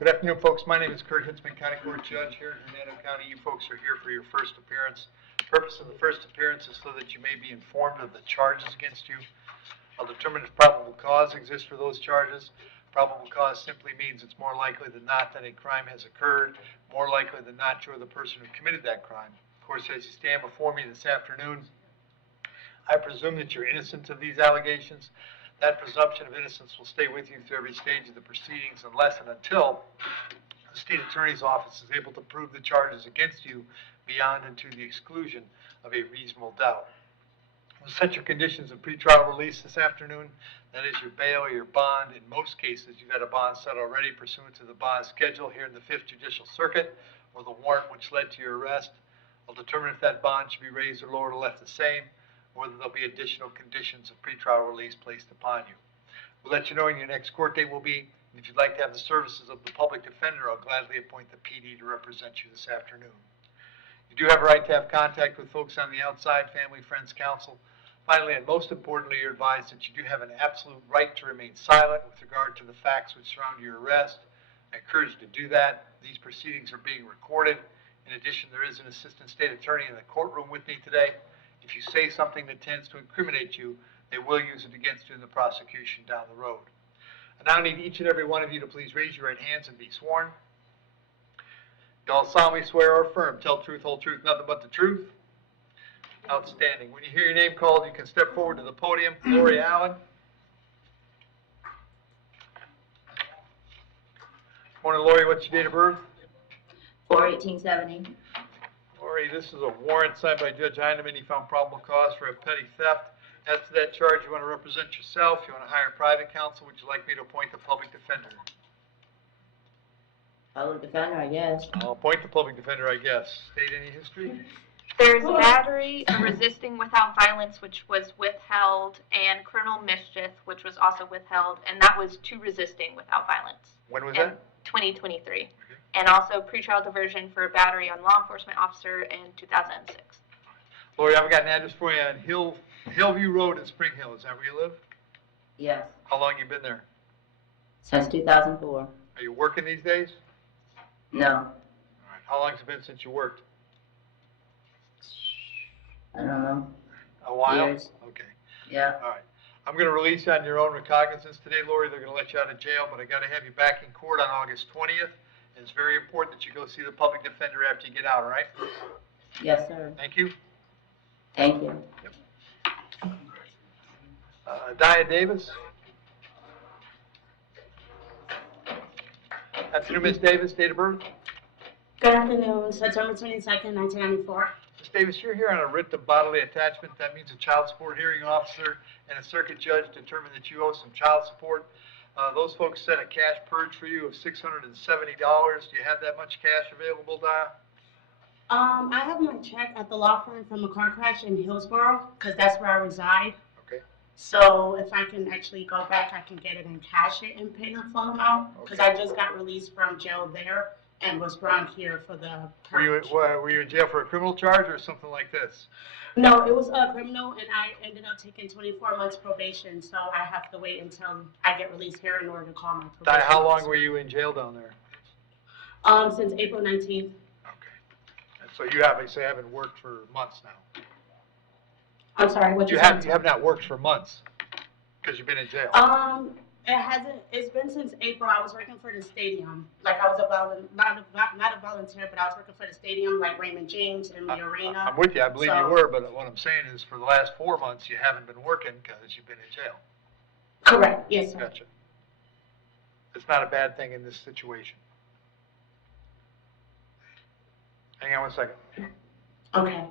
Good afternoon, folks. My name is Kurt Hitzemann, County Court Judge here in Hernando County. You folks are here for your first appearance. The purpose of the first appearance is so that you may be informed of the charges against you. I'll determine if probable cause exists for those charges. Probable cause simply means it's more likely than not that a crime has occurred, more likely than not you're the person who committed that crime. Of course, as you stand before me this afternoon, I presume that you're innocent of these allegations. That presumption of innocence will stay with you through every stage of the proceedings unless and until the state attorney's office is able to prove the charges against you beyond and to the exclusion of a reasonable doubt. We'll set your conditions of pretrial release this afternoon. That is your bail or your bond. In most cases, you've had a bond set already pursuant to the bond schedule here in the 5th Judicial Circuit or the warrant which led to your arrest. I'll determine if that bond should be raised or lowered or left the same, or whether there'll be additional conditions of pretrial release placed upon you. We'll let you know when your next court date will be. If you'd like to have the services of the public defender, I'll gladly appoint the PD to represent you this afternoon. You do have a right to have contact with folks on the outside, family, friends, counsel. Finally, and most importantly, you're advised that you do have an absolute right to remain silent with regard to the facts which surround your arrest. I encourage you to do that. These proceedings are being recorded. In addition, there is an assistant state attorney in the courtroom with me today. If you say something that tends to incriminate you, they will use it against you in the prosecution down the road. I now need each and every one of you to please raise your right hands and be sworn. You all solemnly swear or affirm, tell truth, whole truth, nothing but the truth. Outstanding. When you hear your name called, you can step forward to the podium. Lori Allen. Morning, Lori. What's your date of birth? 4/1870. Lori, this is a warrant signed by Judge Heineman. He found probable cause for a petty theft. As to that charge, you want to represent yourself. You want to hire private counsel. Would you like me to appoint the public defender? Public defender, I guess. I'll appoint the public defender, I guess. State any history? There's battery, a resisting without violence, which was withheld, and criminal mischief, which was also withheld, and that was 2 resisting without violence. When was that? 2023. Okay. And also pretrial diversion for battery on law enforcement officer in 2006. Lori, I've got an address for you on Hillview Road in Spring Hill. Is that where you live? Yes. How long have you been there? Since 2004. Are you working these days? No. All right. How long has it been since you worked? I don't know. A while? Years. Okay. Yeah. All right. I'm going to release you on your own recognizance today, Lori. They're going to let you out of jail, but I got to have you back in court on August 20th. And it's very important that you go see the public defender after you get out, all right? Yes, sir. Thank you. Thank you. Yep. Dia Davis. Afternoon, Ms. Davis. Date of birth? Good afternoon, September 22nd, 1994. Ms. Davis, you're here on a writ of bodily attachment. That means a child support hearing officer and a circuit judge determined that you owe some child support. Those folks set a cash purge for you of $670. Do you have that much cash available, Dia? I have my check at the law firm from a car crash in Hillsborough, because that's where I reside. Okay. So if I can actually go back, I can get it and cash it and pay the full amount, because I just got released from jail there and was brought here for the purge. Were you in jail for a criminal charge or something like this? No, it was a criminal, and I ended up taking 24 months probation, so I have to wait until I get released here in order to call my probation. Dia, how long were you in jail down there? Since April 19th. Okay. And so you obviously haven't worked for months now. I'm sorry, what you have not worked for months because you've been in jail. It hasn't. It's been since April. I was working for the stadium. Like I was not a volunteer, but I was working for the stadium, like Raymond James and the arena. I'm with you. I believe you were, but what I'm saying is, for the last 4 months, you haven't been working because you've been in jail. Correct. Yes, sir. Gotcha. It's not a bad thing in this situation. Hang on one second. Okay.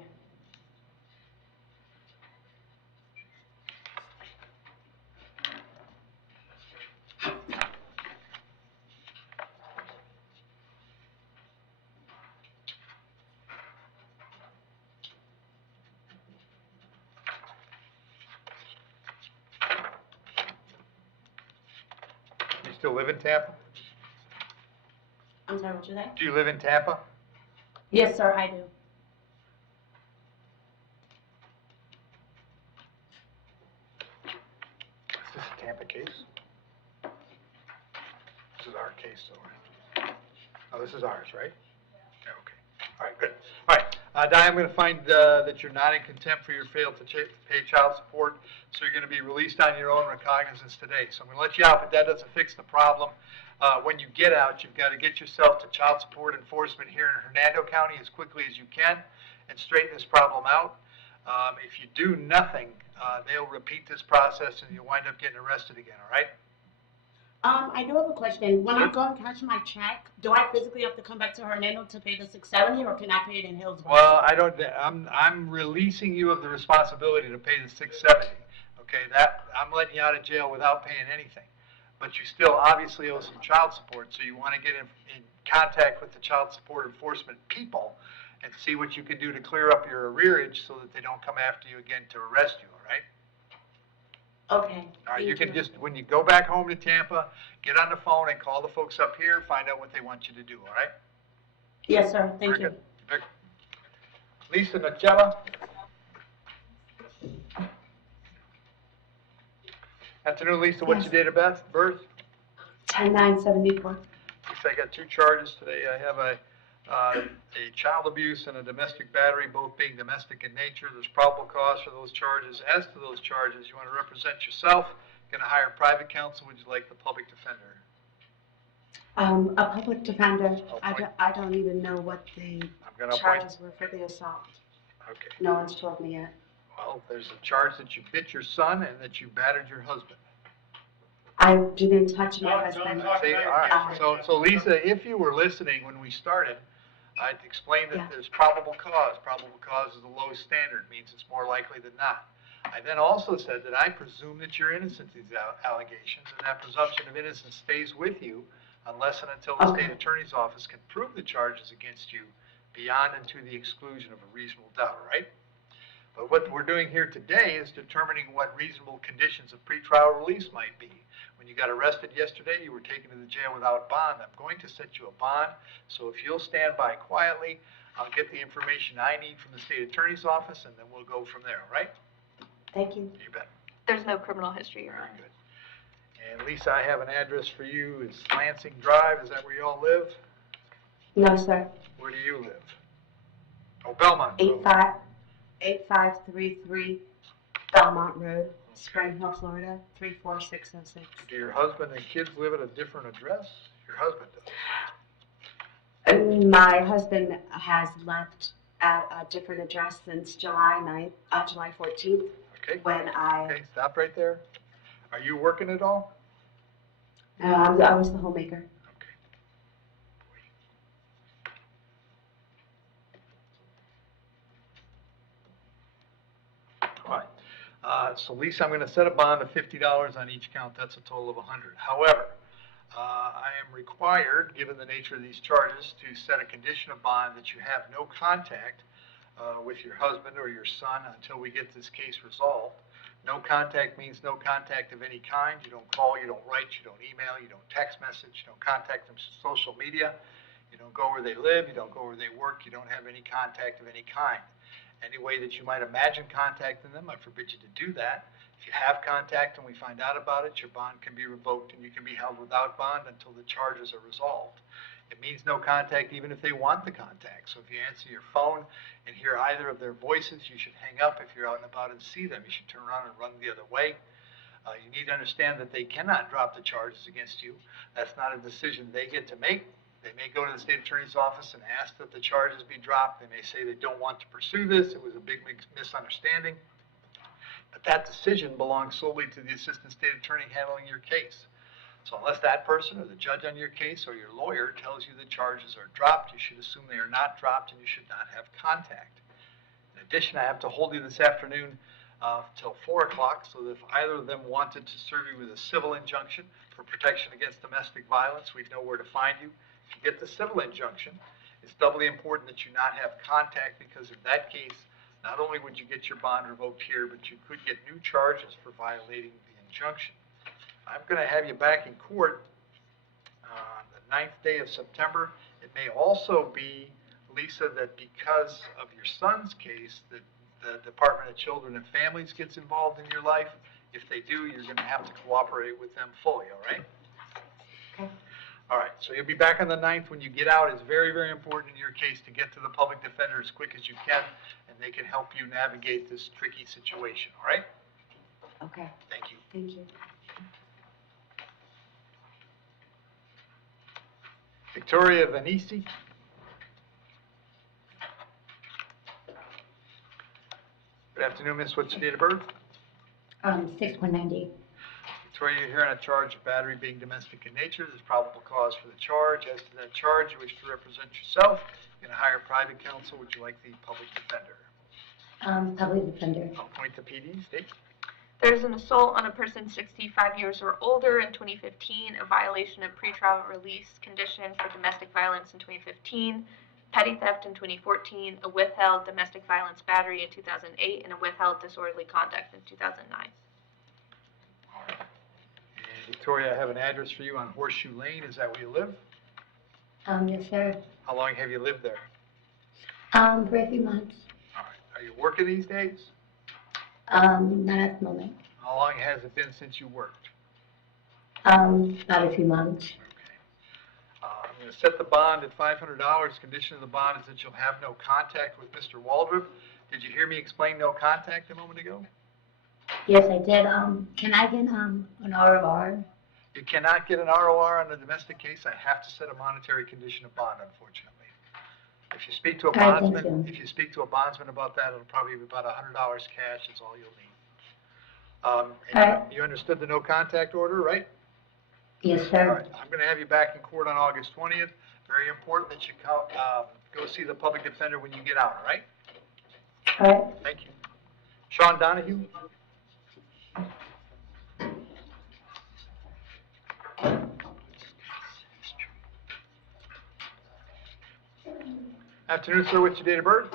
You still live in Tampa? I'm sorry, what you say? Do you live in Tampa? Yes, sir, I do. Is this a Tampa case? This is our case, though. Oh, this is ours, right? Yeah, okay. All right, good. All right, Di, I'm gonna find, that you're not in contempt for your failed to pay child support, so you're gonna be released on your own recognizance today. So I'm gonna let you out, but that doesn't fix the problem. When you get out, you've gotta get yourself to child support enforcement here in Hernando County as quickly as you can and straighten this problem out. If you do nothing, they'll repeat this process and you'll wind up getting arrested again, all right? I do have a question. When I go and cash my check, do I physically have to come back to Hernando to pay the $670, or can I pay it in Hillsborough? Well, I'm releasing you of the responsibility to pay the $670. Okay, I'm letting you out of jail without paying anything. But you still obviously owe some child support, so you want to get in contact with the child support enforcement people and see what you can do to clear up your arrearage so that they don't come after you again to arrest you, all right? Okay. All right, you thank can just, when you go back home to Tampa, get on the phone and call the folks up here, find out what they want you to do, all right? Yes, sir. Thank Very you. good. Vic. Lisa Nocella? Afternoon, Lisa, what's your date of birth? 10/9/74. Lisa, I got two charges today. I have a child abuse and a domestic battery, both being domestic in nature. There's probable cause for those charges. As to those charges, you want to represent yourself, going to hire private counsel, would you like the public defender? A public defender. Okay. I don't even know what the I'm going to appoint, charges were for the assault. okay. No one's told me yet. Well, there's a charge that you bit your son and that you battered your husband. I didn't touch my husband. See, all right. So Lisa, if you were listening when we started, I explained that Yeah. there's probable cause. Probable cause is the lowest standard, means it's more likely than not. I then also said that I presume that you're innocent of these allegations, and that presumption of innocence stays with you unless and until the Okay. state attorney's office can prove the charges against you beyond and to the exclusion of a reasonable doubt, right? But what we're doing here today is determining what reasonable conditions of pretrial release might be. When you got arrested yesterday, you were taken to the jail without bond. I'm going to set you a bond, so if you'll stand by quietly, I'll get the information I need from the state attorney's office, and then we'll go from there, all right? Thank you. You bet. There's no criminal history, Your Very Honor. good. And Lisa, I have an address for you. It's Lansing Drive. Is that where you all live? No, sir. Where do you live? Oh, Belmont. Road. 8533 Belmont Road, Spring Hill, Florida, 34606. Do your husband and kids live at a different address? Your husband does. And my husband has left at a different address since July 14th, Okay. when Okay, stop right there. Are you working at all? I was the homemaker. Okay. All right. So Lisa, I'm going to set a bond of $50 on each count. That's a total of $100. However, I am required, given the nature of these charges, to set a condition of bond that you have no contact with your husband or your son until we get this case resolved. No contact means no contact of any kind. You don't call, you don't write, you don't email, you don't text message, you don't contact them social media, you don't go where they live, you don't go where they work, you don't have any contact of any kind. Any way that you might imagine contacting them, I forbid you to do that. If you have contact and we find out about it, your bond can be revoked and you can be held without bond until the charges are resolved. It means no contact even if they want the contact. So if you answer your phone and hear either of their voices, you should hang up. If you're out and about and see them, you should turn around and run the other way. You need to understand that they cannot drop the charges against you. That's not a decision they get to make. They may go to the state attorney's office and ask that the charges be dropped. They may say they don't want to pursue this. It was a big misunderstanding. But that decision belongs solely to the assistant state attorney handling your case. So unless that person or the judge on your case or your lawyer tells you the charges are dropped, you should assume they are not dropped and you should not have contact. In addition, I have to hold you this afternoon till 4 o'clock, so that if either of them wanted to serve you with a civil injunction for protection against domestic violence, we'd know where to find you. If you get the civil injunction, it's doubly important that you not have contact, because in that case, not only would you get your bond revoked here, but you could get new charges for violating the injunction. I'm going to have you back in court on the 9th day of September. It may also be, Lisa, that because of your son's case, that the Department of Children and Families gets involved in your life. If they do, you're going to have to cooperate with them fully, all right? Okay. All right, so you'll be back on the 9th. When you get out, it's very, very important in your case to get to the public defender as quick as you can, and they can help you navigate this tricky situation, all right? Okay, Thank you. thank you. Victoria Venisi. Good afternoon, miss. What's your date of birth? 6190. Victoria, you're here on a charge of battery being domestic in nature. There's probable cause for the charge. As to that charge, you wish to represent yourself. You're going to hire private counsel. Would you like the public defender? Public defender. Appoint the PD. State. There's an assault on a person 65 years or older in 2015, a violation of pretrial release condition for domestic violence in 2015, petty theft in 2014, a withheld domestic violence battery in 2008, and a withheld disorderly conduct in 2009. And Victoria, I have an address for you on Horseshoe Lane. Is that where you live? Yes, sir. How long have you lived there? For a few months. All right. Are you working these days? Not at the moment. How long has it been since you worked? About a few months. Okay. I'm going to set the bond at $500. Condition of the bond is that you'll have no contact with Mr. Waldrop. Did you hear me explain no contact a moment ago? Yes, I did. Can I get an ROR? You cannot get an ROR on a domestic case. I have to set a monetary condition of bond, unfortunately. If you speak to a All right, thank bondsman, you. if you speak to a bondsman about that, it'll probably be about $100 cash is all you'll need. And All right. you understood the no contact order, right? Yes, All sir. right. I'm going to have you back in court on August 20th. Very important that you go see the public defender when you get out, all right? All right. Thank you. Sean Donahue? Afternoon, sir. What's your date of birth?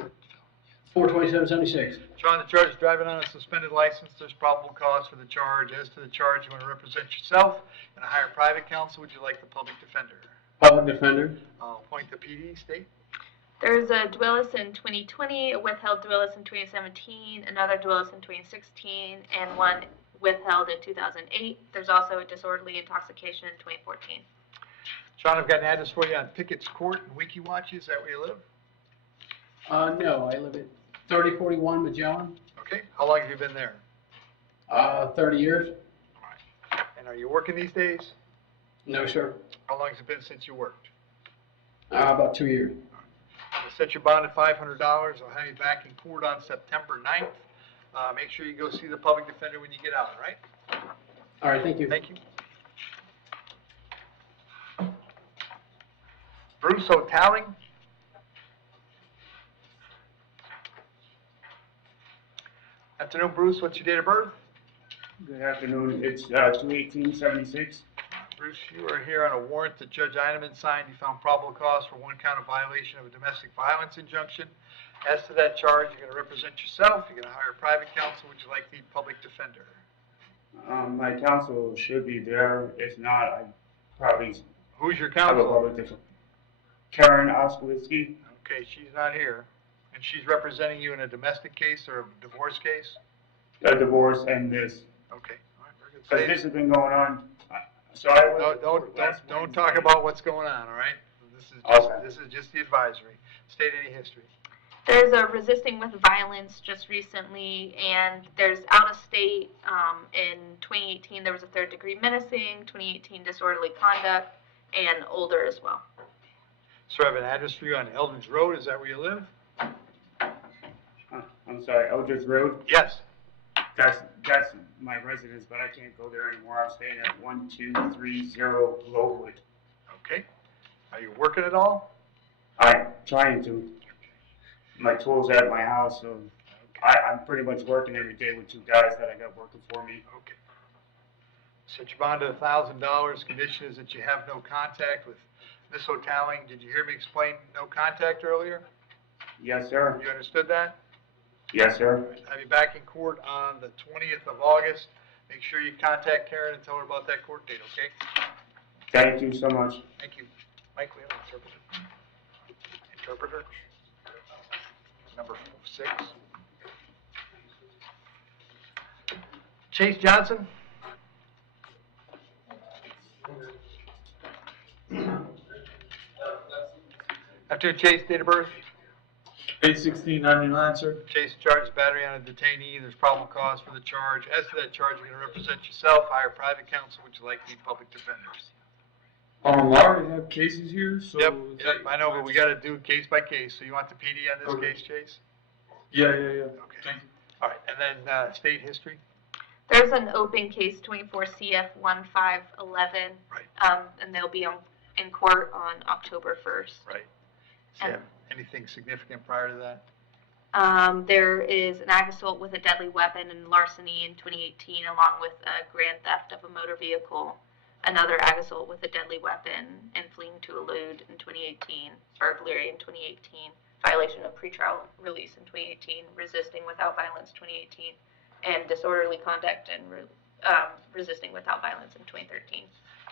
4/27/76. Sean, the charge is driving on a suspended license. There's probable cause for the charge. As to the charge, you want to represent yourself and hire private counsel. Would you like the public defender? Public defender. I'll appoint the PD. State. There's a Dwellis in 2020, a withheld Dwellis in 2017, another Dwellis in 2016, and one withheld in 2008. There's also a disorderly intoxication in 2014. Sean, I've got an address for you on Pickett's Court in Weequahic. Is that where you live? No, I live at 3041 Magellan. Okay. How long have you been there? 30 years. And are you working these days? No, sir. How long has it been since you worked? About 2 years. I'll set your bond at $500. I'll have you back in court on September 9th. Make sure you go see the public defender when you get out, all right? All right, thank you. Thank you. Bruce O'Talling. Afternoon, Bruce. What's your date of birth? Good afternoon. It's 2/18/76. Bruce, you are here on a warrant that Judge Eineman signed. You found probable cause for one count of violation of a domestic violence injunction. As to that charge, you're going to represent yourself. You're going to hire private counsel. Would you like the public defender? My counsel should be there. If not, I probably Who's your have a counsel? public defender. Karen Oskowitsky. Okay, she's not here. And she's representing you in a domestic case or a divorce case? A divorce and this. Okay, all right, very good. Because this has been going on. So I was. Don't talk about what's going on, all right? Okay. This is just the advisory. State any history. There's a resisting with violence just recently, and there's out of state. In 2018, there was a third degree menacing, 2018 disorderly conduct, and older as well. So I have an address for you on Eldridge Road. Is that where you live? I'm sorry, Eldridge Road. Yes. That's my residence, but I can't go there anymore. I'm staying at 1230 Glowwood. Okay. Are you working at all? I'm trying to. My tools at my house, so I'm pretty much working every day with two guys that I got working for me. Okay. Set your bond at $1,000. Condition is that you have no contact with Miss O'Talling. Did you hear me explain no contact earlier? Yes, sir. You understood that? Yes, sir. Have you back in court on the 20th of August. Make sure you contact Karen and tell her about that court date, okay? Thank you so much. Thank you. Mike, we have an interpreter. Interpreter? Number 6. Chase Johnson? After Chase, date of birth? 8/16/99, sir. Chase charges battery on a detainee, there's probable cause for the charge. As to that charge, you're gonna represent yourself, hire private counsel, would you like the public defenders? I already have cases here, so. Yep, is yep, that- I know, but we gotta do case by case, so you want the PD on this Okay. case, Chase? Yeah. Okay. Thank you. All right, and then, state history? There's an open case 24 CF 1511. Right. And they'll be in court on October 1st. Right. And- Sam, anything significant prior to that? There is an ag assault with a deadly weapon and larceny in 2018, along with a grand theft of a motor vehicle. Another ag assault with a deadly weapon and fleeing to elude in 2018, burglary in 2018, violation of pretrial release in 2018, resisting without violence 2018, and disorderly conduct and resisting without violence in 2013.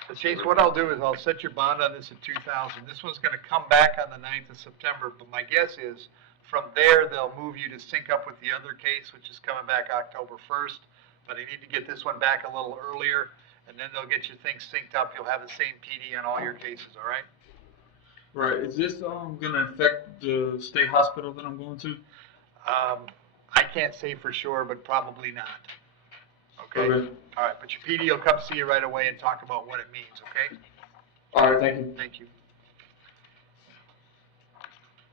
So Chase, what I'll do is I'll set your bond on this at 2,000. This one's gonna come back on the 9th of September, but my guess is from there, they'll move you to sync up with the other case, which is coming back October 1st. But I need to get this one back a little earlier, and then they'll get your things synced up. You'll have the same PD on all your cases, all right? Right. Is this gonna affect the state hospital that I'm going to? I can't say for sure, but probably not. Okay? Okay. All right, but your PD will come see you right away and talk about what it means, okay? All right. Thank you. Thank you.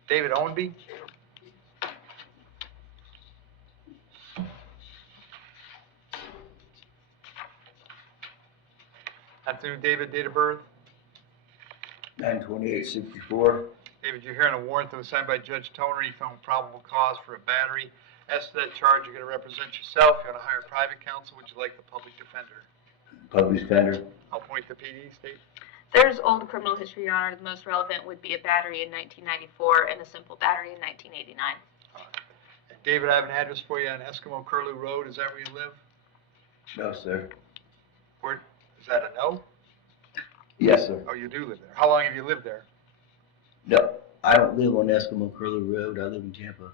David Owenby? Afternoon, David, date of birth? 9/28/64. David, you're hearing a warrant that was signed by Judge Toner. He found probable cause for a battery. As to that charge, you're going to represent yourself. You're going to hire private counsel. Would you like the public defender? Public defender. I'll point the PD, state. There's old criminal history, Your Honor. The most relevant would be a battery in 1994 and a simple battery in 1989. And David, I have an address for you on Eskimo Curlew Road. Is that where you live? No, sir. Where, is that a no? Yes, sir. Oh, you do live there. How long have you lived there? No, I don't live on Eskimo Curlew Road. I live in Tampa.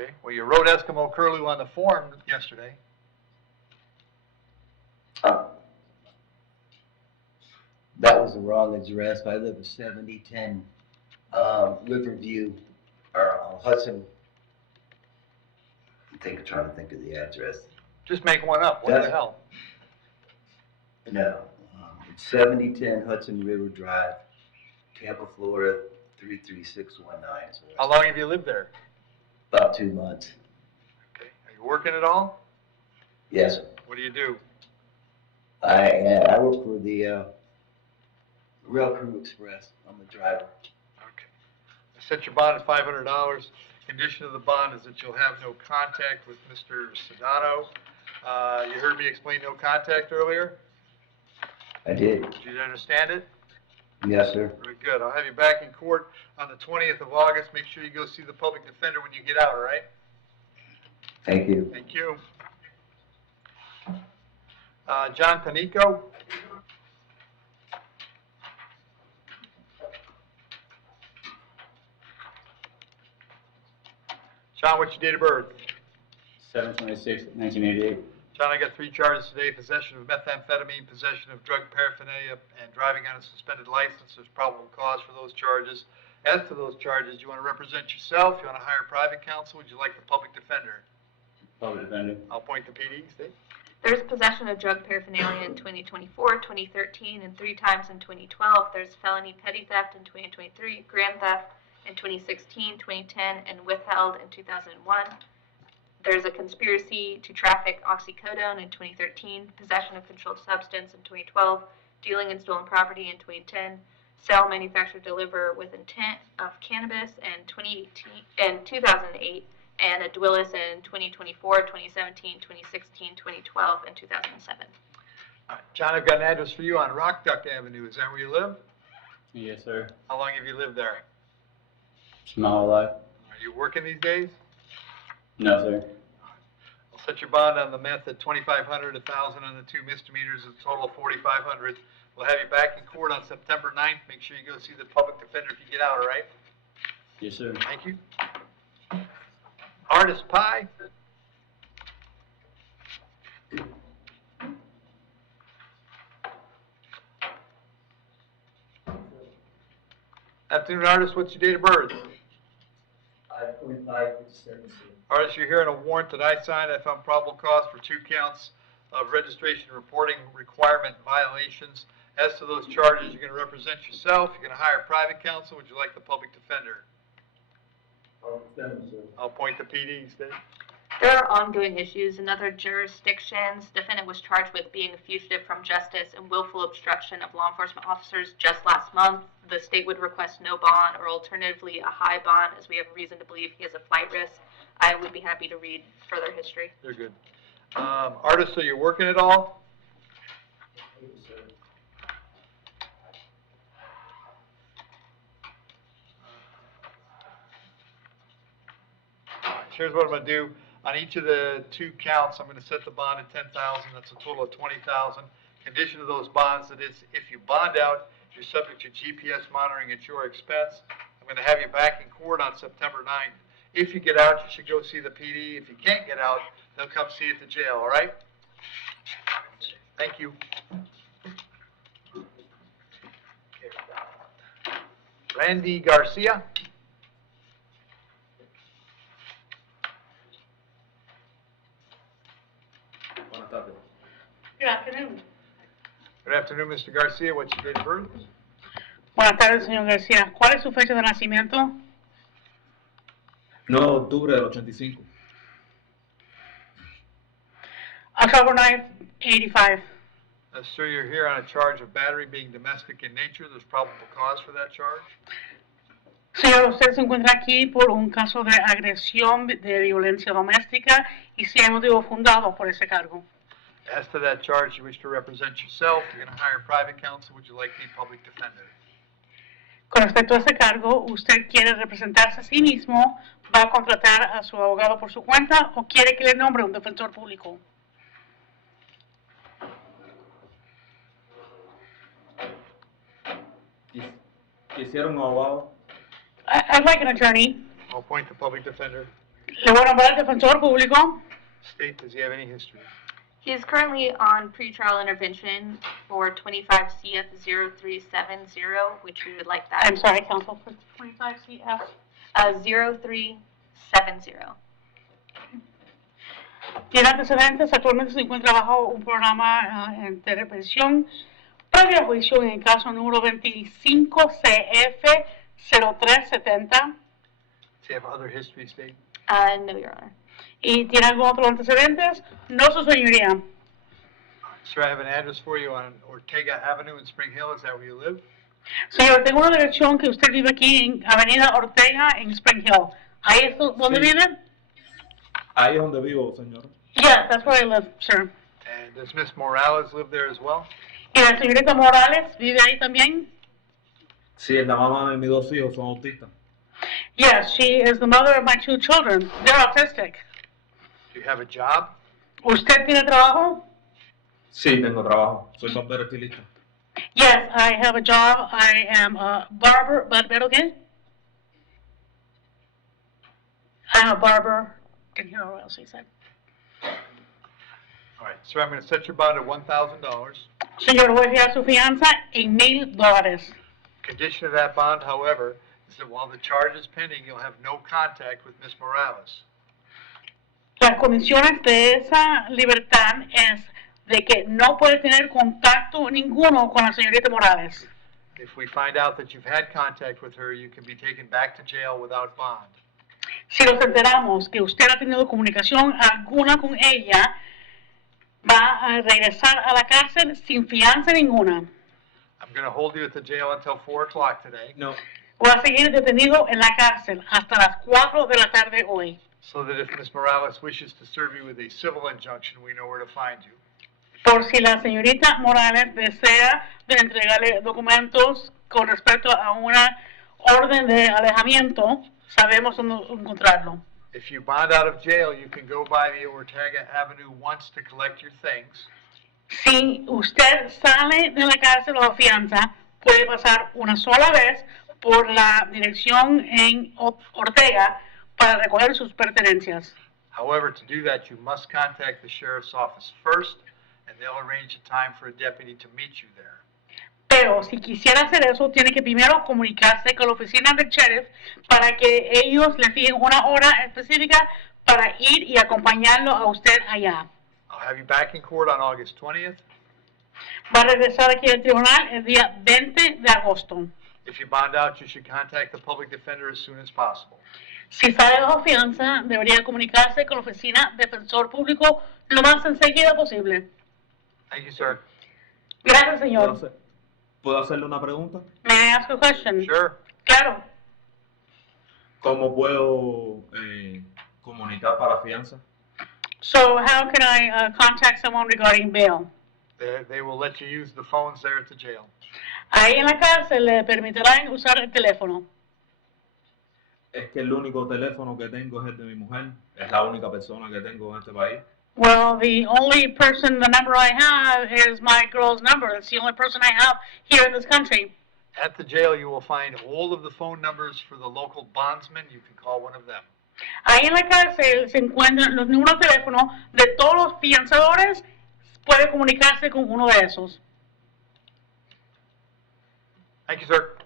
Okay. Well, you wrote Eskimo Curlew on the form yesterday. That was the wrong address. I live at 7010 Riverview, or Hudson. I'm trying to think of the address. Just make one up. What the That's- hell? No, it's 7010 Hudson River Drive, Tampa, Florida 33619. So How long have you lived there? about 2 months. Okay. Are you working at all? Yes, sir. What do you do? I work for the Rail Crew Express. I'm the driver. Okay. I set your bond at $500. Condition of the bond is that you'll have no contact with Mr. Sedano. You heard me explain no contact earlier. I did. Did you understand it? Yes, sir. Very good. I'll have you back in court on the 20th of August. Make sure you go see the public defender when you get out, all right? Thank you. Thank you. John Panico? John, what's your date of birth? 7/26/1988. John, I got 3 charges today: possession of methamphetamine, possession of drug paraphernalia, and driving on a suspended license. There's probable cause for those charges. As to those charges, you want to represent yourself? You want to hire private counsel? Would you like the public defender? Public defender. I'll point the PD, state. There's possession of drug paraphernalia in 2024, 2013, and 3 times in 2012. There's felony petty theft in 2023, grand theft in 2016, 2010, and withheld in 2001. There's a conspiracy to traffic oxycodone in 2013, possession of controlled substance in 2012, dealing in stolen property in 2010, sell, manufacture, deliver with intent of cannabis in 2018 and 2008, and a Dwillis in 2024, 2017, 2016, 2012, and 2007. All right. John, I've got an address for you on Rock Duck Avenue. Is that where you live? Yes, sir. How long have you lived there? It's my whole life. Are you working these days? No, sir. I'll set your bond on the meth at $2,500, $1,000 on the 2 misdemeanors, a total of $4,500. We'll have you back in court on September 9th. Make sure you go see the public defender if you get out, all right? Yes, sir. Thank you. Artist Pie? Afternoon, artist, what's your date of birth? 5/25/17. Artist, you're hearing a warrant that I signed. I found probable cause for 2 counts of registration reporting requirement violations. As to those charges, you're going to represent yourself. You're going to hire private counsel. Would you like the public defender? I'll appoint the PD instead. There are ongoing issues in other jurisdictions. Defendant was charged with being a fugitive from justice and willful obstruction of law enforcement officers just last month. The state would request no bond or alternatively a high bond, as we have reason to believe he has a flight risk. I would be happy to read further history. They're good. Artist, so you're working at all? Here's what I'm going to do. On each of the 2 counts, I'm going to set the bond at $10,000. That's a total of $20,000. Condition of those bonds that is, if you bond out, you're subject to GPS monitoring at your expense. I'm going to have you back in court on September 9th. If you get out, you should go see the PD. If you can't get out, they'll come see you at the jail, all right? Thank you. Randy Garcia. Good afternoon. Good afternoon, Mr. Garcia. What's your date of birth? Buenas tardes, señor García. ¿Cuál es su fecha de nacimiento? 9 de octubre del 85. October 9th, 85. Sir, you're here on a charge of battery being domestic in nature. There's probable cause for that charge. Señor, usted se encuentra aquí por un caso de agresión de violencia doméstica y si hay motivo fundado por ese cargo. As to that charge, you wish to represent yourself. You're going to hire private counsel. Would you like the public defender? Con respecto a ese cargo, ¿usted quiere representarse a sí mismo? ¿Va a contratar a su abogado por su cuenta o quiere que le nombre un defensor público? Quisiera un abogado. I'd like an attorney. I'll appoint the public defender. Le voy a nombrar al defensor público. State, does he have any history? He is currently on pretrial intervention for 25 CF 0370, which we would like that. I'm sorry, counsel, for 25 CF. 0370. Tiene antecedentes, actualmente se encuentra bajo un programa de intervención previo a juicio en el caso número 25 CF 0370. Does he have other history, State? No, Your Honor. ¿Y tiene algún otro antecedentes? No, su señoría. Sir, I have an address for you on Ortega Avenue in Spring Hill. Is that where you live? Señor, tengo una dirección que usted vive aquí en Avenida Ortega en Spring Hill. ¿Ahí es donde vive? Ahí es donde vivo, señor. Yes, that's where I live, sir. And does Miss Morales live there as well? ¿Y la señorita Morales vive ahí también? Sí, la mamá de mis 2 hijos son autistas. Yes, she is the mother of my 2 children. They're autistic. Do you have a job? ¿Usted tiene trabajo? Sí, tengo trabajo. Soy barbero estilista. Yes, I have a job. I am a barber. ¿Barbero qué? I'm a barber. Didn't hear what else he said. All right, sir, I'm going to set your bond at $1,000. Señor, voy a fijar su fianza en $1,000. Condition of that bond, however, is that while the charge is pending, you'll have no contact with Miss Morales. Las condiciones de esa libertad es de que no puede tener contacto ninguno con la señorita Morales. If we find out that you've had contact with her, you can be taken back to jail without bond. Si nos enteramos que usted ha tenido comunicación alguna con ella, va a regresar a la cárcel sin fianza ninguna. I'm going to hold you at the jail until 4 o'clock today. No. Va a seguir detenido en la cárcel hasta las 4 de la tarde hoy. So that if Miss Morales wishes to serve you with a civil injunction, we know where to find you. Por si la señorita Morales desea de entregarle documentos con respecto a una orden de alejamiento, sabemos dónde encontrarlo. If you bond out of jail, you can go by the Ortega Avenue once to collect your things. Si usted sale de la cárcel o fianza, puede pasar una sola vez por la dirección en Ortega para recoger sus pertenencias. However, to do that, you must contact the sheriff's office first, and they'll arrange a time for a deputy to meet you there. Pero si quisiera hacer eso, tiene que primero comunicarse con la oficina del sheriff para que ellos le fijen una hora específica para ir y acompañarlo a usted allá. I'll have you back in court on August 20th. Va a regresar aquí al tribunal el día 20 de agosto. If you bond out, you should contact the public defender as soon as possible. Si sale bajo fianza, debería comunicarse con la oficina defensor público lo más enseguida posible. Thank you, sir. Gracias, señor. ¿Puedo hacerle una pregunta? May I ask a question? Sure. Claro. ¿Cómo puedo comunicar para fianza? So how can I contact someone regarding bail? They will let you use the phones there at the jail. Ahí en la cárcel le permitirán usar el teléfono. Es que el único teléfono que tengo es el de mi mujer. Es la única persona que tengo en este país. Well, the only person, the number I have is my girl's number. It's the only person I have here in this country. At the jail, you will find all of the phone numbers for the local bondsmen. You can call one of them. Ahí en la cárcel se encuentran los números de teléfono de todos los fianzadores. Puede comunicarse con uno de esos. Thank you, sir.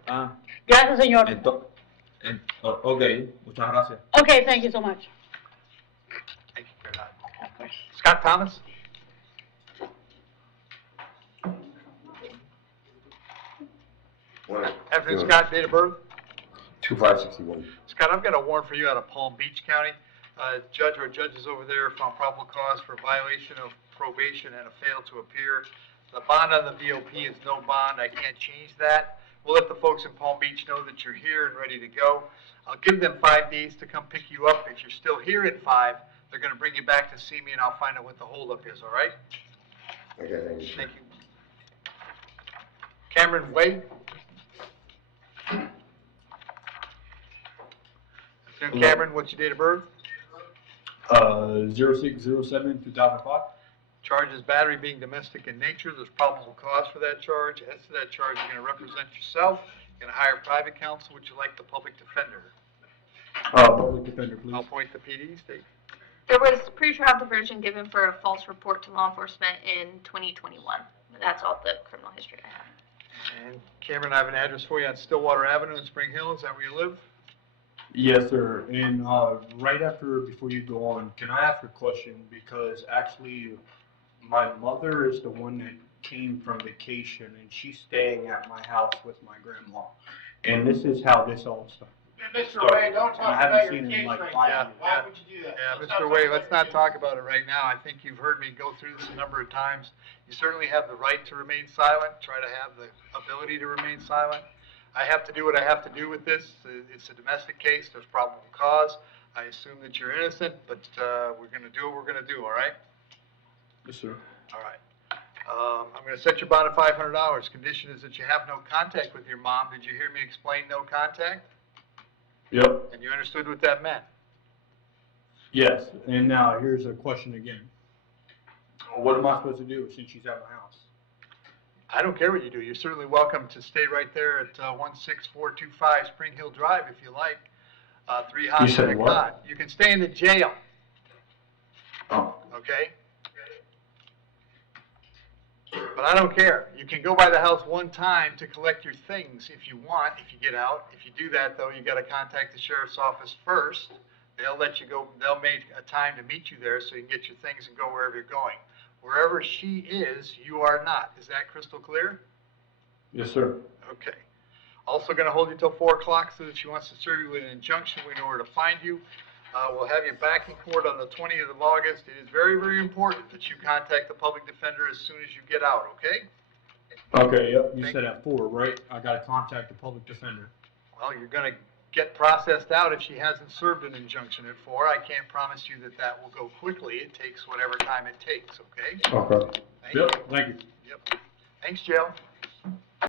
Gracias, señor. Ok, muchas gracias. Okay, thank you so much. Thank you, Hernando. Scott Thomas? Afternoon, Scott. Date of birth? 2561. Scott, I've got a warrant for you out of Palm Beach County. Judge or judges over there found probable cause for violation of probation and a fail to appear. The bond on the VOP is no bond. I can't change that. We'll let the folks in Palm Beach know that you're here and ready to go. I'll give them 5 days to come pick you up. If you're still here in 5, they're going to bring you back to see me, and I'll find out what the holdup is, all right? Okay, thank you. Thank you. Cameron Wade? Afternoon, Cameron, what's your date of birth? 06/07/2005. Charge is battery being domestic in nature. There's probable cause for that charge. As to that charge, you're going to represent yourself. You're going to hire private counsel. Would you like the public defender? Public defender, please. I'll appoint the PD, State. There was pretrial diversion given for a false report to law enforcement in 2021. That's all the criminal history I have. And Cameron, I have an address for you on Stillwater Avenue in Spring Hill. Is that where you live? Yes, sir. And before you go on, can I ask a question? Because actually, my mother is the one that came from vacation, and she's staying at my house with my grandma. And this is how this all started. Mr. Wade, don't talk about your case right now. Why would you do that? Yeah, Mr. Wade, let's not talk about it right now. I think you've heard me go through this a number of times. You certainly have the right to remain silent, try to have the ability to remain silent. I have to do what I have to do with this. It's a domestic case. There's probable cause. I assume that you're innocent, but we're going to do what we're going to do, all right? Yes, sir. All right. I'm going to set your bond at $500. Condition is that you have no contact with your mom. Did you hear me explain no contact? Yep. And you understood what that meant? Yes. And now here's a question again. What am I supposed to do since she's at my house? I don't care what you do. You're certainly welcome to stay right there at 16425 Spring Hill Drive if you like. 3 hots You said and a what? cot. You can stay in the jail. Oh. Okay? But I don't care. You can go by the house one time to collect your things if you want, if you get out. If you do that, though, you got to contact the sheriff's office first. They'll let you go. They'll make a time to meet you there so you can get your things and go wherever you're going. Wherever she is, you are not. Is that crystal clear? Yes, sir. Okay. Also going to hold you till 4 o'clock so that she wants to serve you with an injunction. We know where to find you. We'll have you back in court on the 20th of August. It is very, very important that you contact the public defender as soon as you get out, okay? Okay, yep. You Thank said at 4, right? I got to contact the public defender. Well, you're going to get processed out if she hasn't served an injunction at 4. I can't promise you that that will go quickly. It takes whatever time it takes, okay? Okay. Thank Yep, you. thank you. Yep. Thanks, Jill.